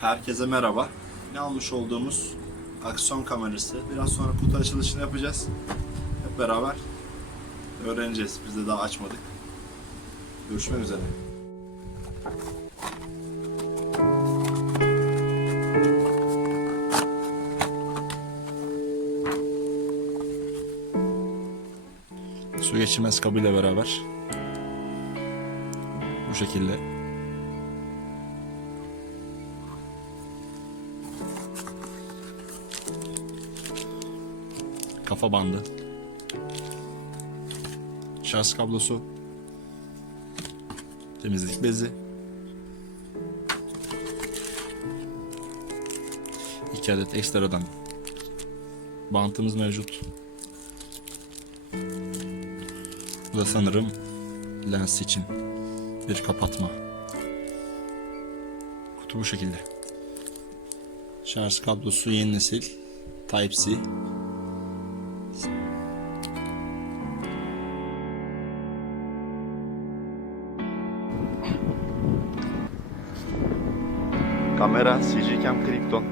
Herkese merhaba. Ne almış olduğumuz aksiyon kamerası. Biraz sonra kutu açılışını yapacağız. Hep beraber öğreneceğiz. Biz de daha açmadık. Görüşmek üzere. Su geçirmez kabıyla beraber bu şekilde kafa bandı, şarj kablosu, temizlik bezi, iki adet ekstradan bantımız mevcut. Bu da sanırım lens için bir kapatma. Kutu bu şekilde. Şarj kablosu yeni nesil Type-C. Kamera Krypton.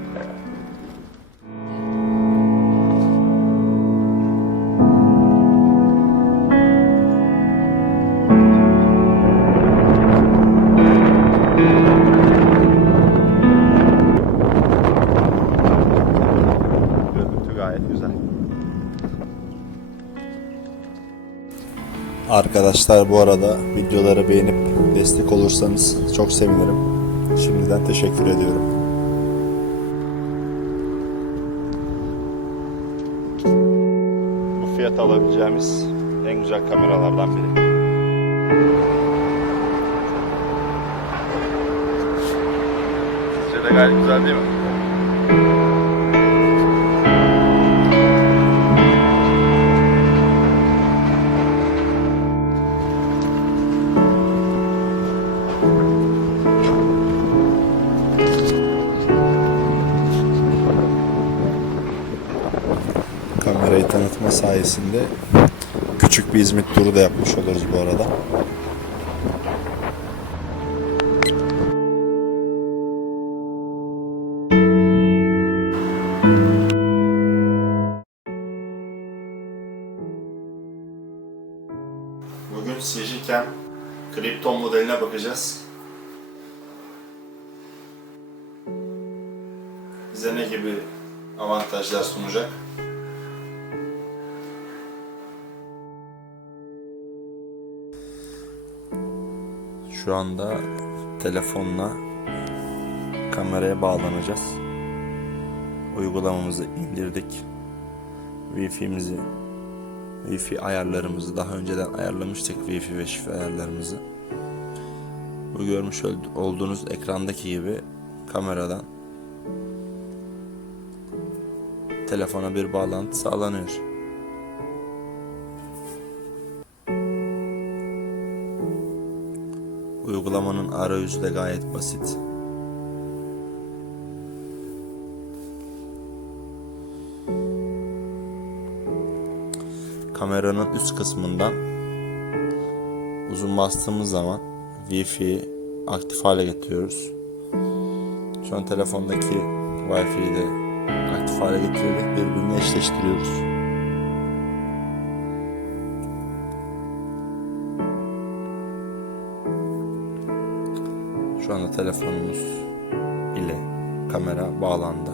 Görüntü gayet güzel. Arkadaşlar bu arada videoları beğenip destek olursanız çok sevinirim. Şimdiden teşekkür ediyorum. Bu fiyat alabileceğimiz en güzel kameralardan biri. Sizce de gayet güzel değil mi? Tanıtma sayesinde küçük bir İzmit turu da yapmış oluruz bu arada. Bugün CGCam Krypton modeline bakacağız. Bize ne gibi avantajlar sunacak? Şu anda telefonla kameraya bağlanacağız. Uygulamamızı indirdik. Wi-Fi'mizi Wi-Fi ayarlarımızı daha önceden ayarlamıştık Wi-Fi ve şifre ayarlarımızı. Bu görmüş ol- olduğunuz ekrandaki gibi kameradan telefona bir bağlantı sağlanıyor. Arayüzü de gayet basit. Kameranın üst kısmından uzun bastığımız zaman Wi-Fi'yi aktif hale getiriyoruz. Şu an telefondaki Wi-Fi'yi de aktif hale getirerek birbirine eşleştiriyoruz. Telefonumuz ile kamera bağlandı.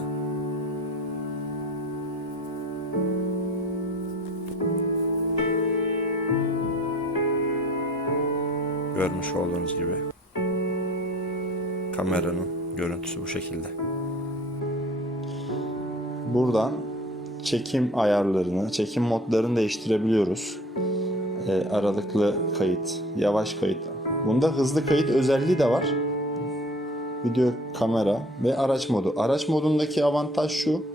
Görmüş olduğunuz gibi kameranın görüntüsü bu şekilde. Buradan çekim ayarlarını, çekim modlarını değiştirebiliyoruz. Ee, aralıklı kayıt, yavaş kayıt. Bunda hızlı kayıt özelliği de var. Video kamera ve araç modu. Araç modundaki avantaj şu.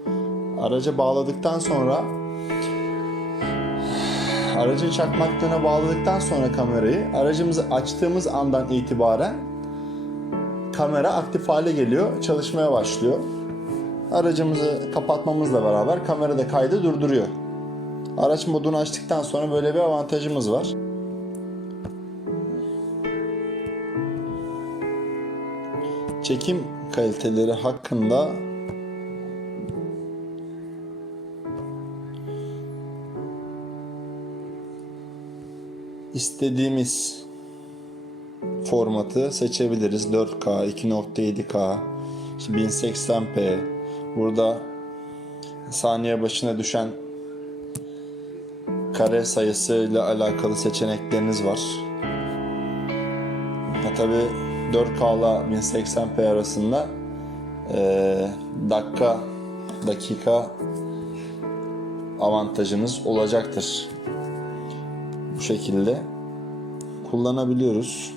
Araca bağladıktan sonra aracın çakmaklığına bağladıktan sonra kamerayı aracımızı açtığımız andan itibaren kamera aktif hale geliyor, çalışmaya başlıyor. Aracımızı kapatmamızla beraber kamera da kaydı durduruyor. Araç modunu açtıktan sonra böyle bir avantajımız var. Çekim kaliteleri hakkında istediğimiz formatı seçebiliriz. 4K, 2.7K, işte 1080p. Burada saniye başına düşen kare sayısıyla alakalı seçenekleriniz var. Ha, tabii 4K ile 1080p arasında eee, dakika dakika avantajınız olacaktır. Bu şekilde kullanabiliyoruz.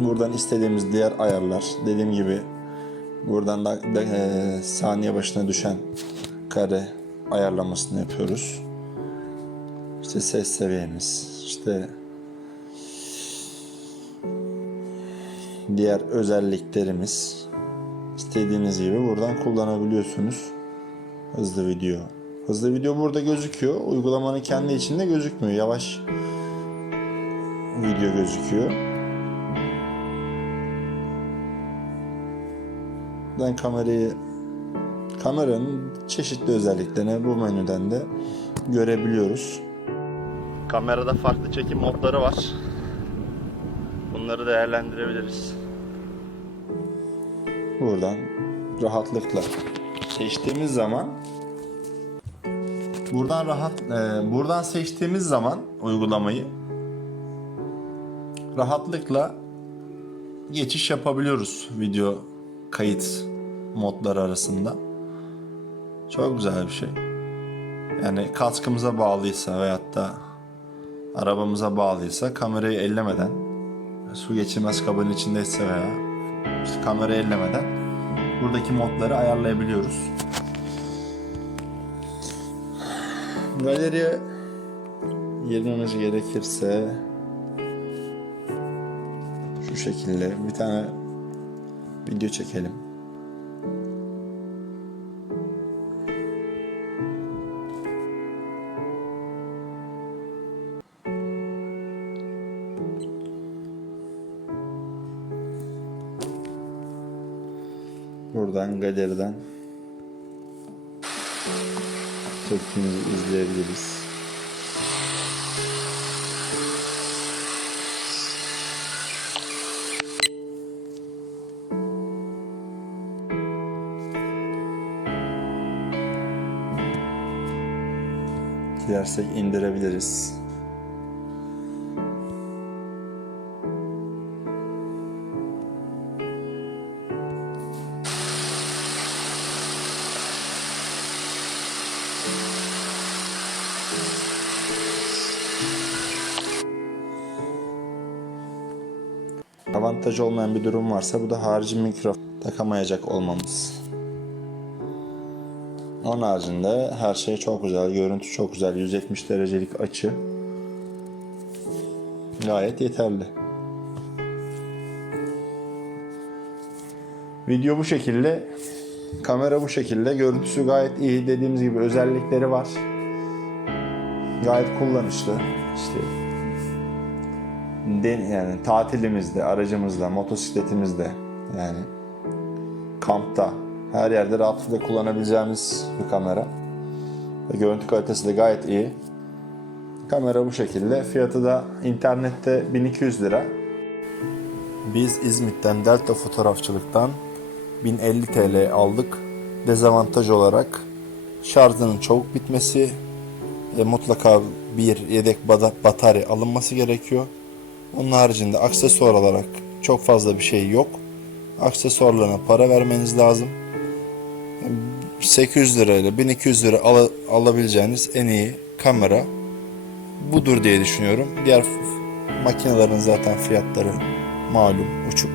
Buradan istediğimiz diğer ayarlar dediğim gibi buradan da, da- eee, saniye başına düşen kare ayarlamasını yapıyoruz. İşte ses seviyemiz, işte diğer özelliklerimiz istediğiniz gibi buradan kullanabiliyorsunuz. Hızlı video. Hızlı video burada gözüküyor. Uygulamanın kendi içinde gözükmüyor. Yavaş video gözüküyor. Ben kamerayı kameranın çeşitli özelliklerini bu menüden de görebiliyoruz. Kamerada farklı çekim modları var. Bunları değerlendirebiliriz. Buradan rahatlıkla seçtiğimiz zaman buradan rahat e, buradan seçtiğimiz zaman uygulamayı rahatlıkla geçiş yapabiliyoruz video kayıt modları arasında. Çok güzel bir şey. Yani kaskımıza bağlıysa veyahut da arabamıza bağlıysa kamerayı ellemeden su geçirmez kabın içindeyse veya işte kamerayı ellemeden buradaki modları ayarlayabiliyoruz. Galeriye girmemiz gerekirse şu şekilde bir tane video çekelim. Buradan galeriden çektiğimizi izleyebiliriz. Dilersek indirebiliriz. Avantaj olmayan bir durum varsa bu da harici mikrofon takamayacak olmamız. Onun haricinde her şey çok güzel, görüntü çok güzel, 170 derecelik açı. Gayet yeterli. Video bu şekilde, kamera bu şekilde, görüntüsü gayet iyi. Dediğimiz gibi özellikleri var. Gayet kullanışlı. İşte yani tatilimizde, aracımızda, motosikletimizde yani kampta her yerde rahatlıkla kullanabileceğimiz bir kamera. Ve görüntü kalitesi de gayet iyi. Kamera bu şekilde. Fiyatı da internette 1200 lira. Biz İzmit'ten Delta Fotoğrafçılık'tan 1050 TL aldık. Dezavantaj olarak şarjının çabuk bitmesi ve mutlaka bir yedek batarya alınması gerekiyor. Onun haricinde aksesuar olarak çok fazla bir şey yok. Aksesuarlarına para vermeniz lazım. 800 lirayla 1200 lira ala- alabileceğiniz en iyi kamera budur diye düşünüyorum. Diğer makinelerin zaten fiyatları malum uçuk.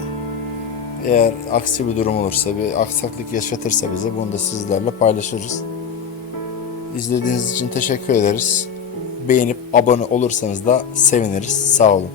Eğer aksi bir durum olursa, bir aksaklık yaşatırsa bize bunu da sizlerle paylaşırız. İzlediğiniz için teşekkür ederiz. Beğenip abone olursanız da seviniriz. Sağ olun.